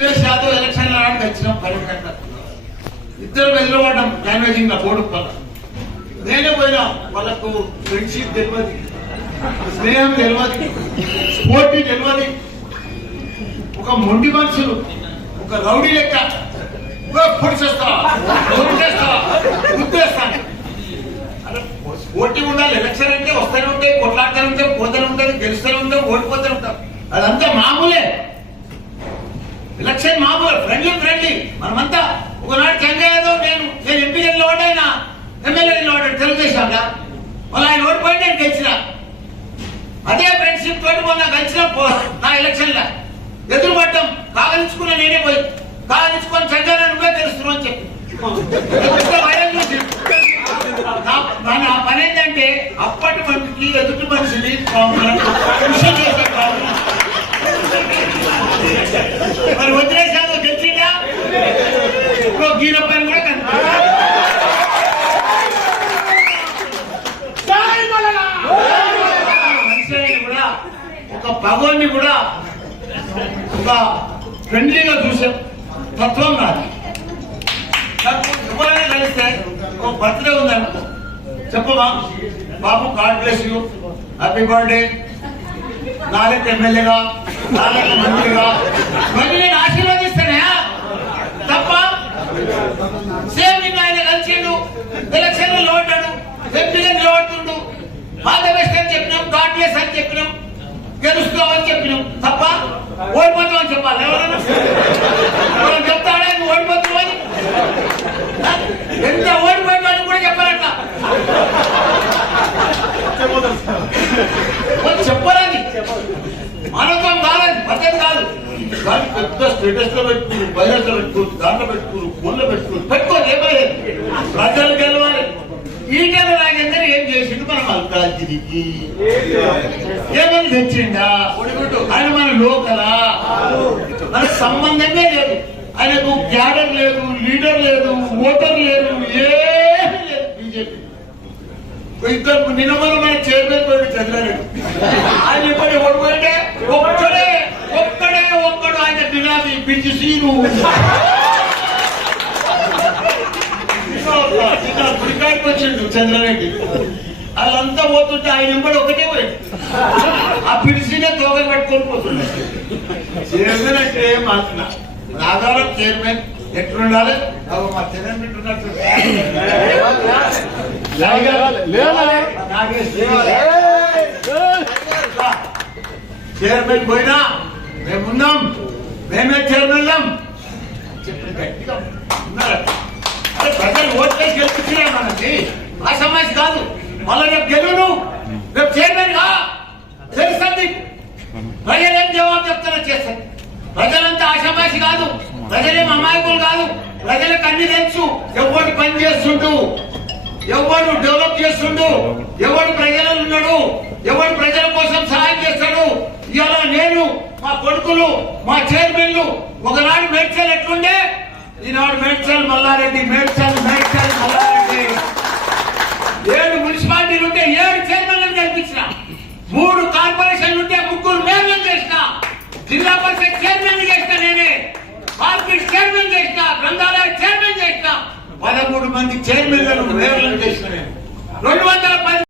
Prithviraj Yadav election నాటికి వచ్చినాం పని ఇద్దరు ఎదురుపడ్డాం క్యాన్వేజింగ్ బోర్డు పద నేనే పోయినా వాళ్ళకు ఫ్రెండ్షిప్ తెలియదు స్నేహం తెలియదు స్పోర్టీ తెలియదు ఒక మొండి మనుషులు ఒక రౌడీ లెక్క. పొడిచేస్తా పోటీ ఉండాలి. ఎలక్షన్ అంటే వస్తూనే ఉంటాయి కొట్లాడుతూనే ఉంటాయి పోతూనే ఉంటుంది గెలుస్తూనే ఉంటాం ఓడిపోతూనే ఉంటాం అదంతా మామూలే ఎలక్షన్ మామూలు ఫ్రెండ్లీ ఫ్రెండ్లీ మనమంతా ఒకనాడు చంద్ర నేను నేను ఎంపీ ఓటైనా ఎమ్మెల్యే ఓటాడు తెలుగుదేశంగా మళ్ళీ ఆయన ఓడిపోయి నేను గెలిచిన. అదే ఫ్రెండ్షిప్ తోటి మొన్న గెలిచిన నా ఎలక్షన్ లా. ఎదురుపడ్డం కాగలించుకున్న నేనే పోయి కాగలించుకొని చంద్ర నువ్వే తెలుస్తున్నావు అని చెప్పి. నా- మన పని ఏంటంటే అప్పటి మనిషికి ఎదుటి మనిషిని మరి వచ్చిన ఇప్పుడు పని కూడా కనిపిస్తుంది కూడా ఒక భగవాన్ని కూడా ఒక ఫ్రెండ్లీగా చూసాం తత్వం నాది. ఎవరైనా కలిస్తే ఒక బర్త్డే ఉందనుకో చెప్పమా బాబు god bless you. Happy birthday. నాలుగు ఎమ్మెల్యేగా నాలుగు మంత్రిగా. మళ్ళీ నేను ఆశీర్వాదం ఇంకా ఆయన కలిసిండు ఎలక్షన్ ఓటాడు ఎంపీగా నిలబడుతుండు ఆల్ ద బెస్ట్ అని చెప్పినాం గాడ్ బ్లెస్ అని చెప్పినాం గెలుస్తామని చెప్పినాం. తప్ప ఓడిపోతామని చెప్పాలి ఎవరైనా మనం చెప్తాడా నువ్వు ఓడిపోతున్నావు అని ఎంత ఓడిపోయినాడు కూడా చెప్పారట వాళ్ళు అర్థం కాదు. కానీ పెద్ద స్టేటస్లో పెట్టుకుని బయట పెట్టుకుని దాంట్లో పెట్టుకుని ఫోన్లో పెట్టుకుని పెట్టుకోని ఏమయ్యేది ప్రజలు గెలవాలి. ఈటల రాజేందర్ ఏం చేసిండు మన మల్కాజిరికి ఏమని తెచ్చిండా? ఆయన మన లోకలా? మన సంబంధమే లేదు. ఆయనకు క్యాడర్ లేదు లీడర్ లేదు ఓటర్ లేదు ఏమీ లేదు బీజేపీ. ఇద్దరు నిన్న మొన్న మన చైర్మన్ పోయి చంద్రారెడ్డి ఆయన ఇప్పుడు ఓడిపోయింటే ఒక్కడే ఒక్కడే ఒక్కడు ఆయన బినామీ గుడికాడికి వచ్చిండు చంద్రారెడ్డి వాళ్ళంతా పోతుంటే ఆయన ఇంబడి ఒకటే పోయింది ఆ పిలిచినే తోగ పెట్టుకొని పోతున్నాడు చైర్మన్ అంటే మాత్రం నాగారం చైర్మన్ ఎట్లుండాలి? మా చైర్మన్ పెట్టున్నట్టు చైర్మన్ పోయినా? మేమున్నాం. మేమే చైర్మన్ చెప్పి గట్టిగా ఉన్నారు అరే ప్రజలు ఓట్లేసి గెలిపించినా మనకి ఆ సమస్య కాదు మళ్ళీ రేపు గెలువు రేపు చైర్మన్గా తెలుస్తుంది ప్రజలు ఏం జవాబు చెప్తారో చేస్తారు ప్రజలంతా ఆశామాషి కాదు. ప్రజలేం అమాయకులు కాదు. ప్రజలకు అన్ని తెలుసు ఎవడు పని చేస్తుండు? ఎవడు డెవలప్ చేస్తుండు? ఎవడు ప్రజలలో ఉన్నాడు? ఎవడు ప్రజల కోసం సహాయం చేస్తాడు? ఇవాళ నేను మా కొడుకులు మా చైర్మన్లు ఒకనాడు మేడ్చల్ ఎట్లుండే? ఈనాడు మేడ్చల్ మల్లారెడ్డి మేడ్చల్ మేడ్చల్ మల్లారెడ్డి ఏడు మున్సిపాలిటీలు ఉంటే ఏడు చైర్మన్లను కల్పించిన మూడు కార్పొరేషన్లు ఉంటే ముగ్గురు మేయర్లను చేసిన జిల్లా పరిషత్ చైర్మన్ చేసిన నేనే మార్కెట్ చైర్మన్ గ్రంథాలయ చైర్మన్ చేసిన. పదమూడు మంది చైర్మన్లను చేసిన రెండు వందల పది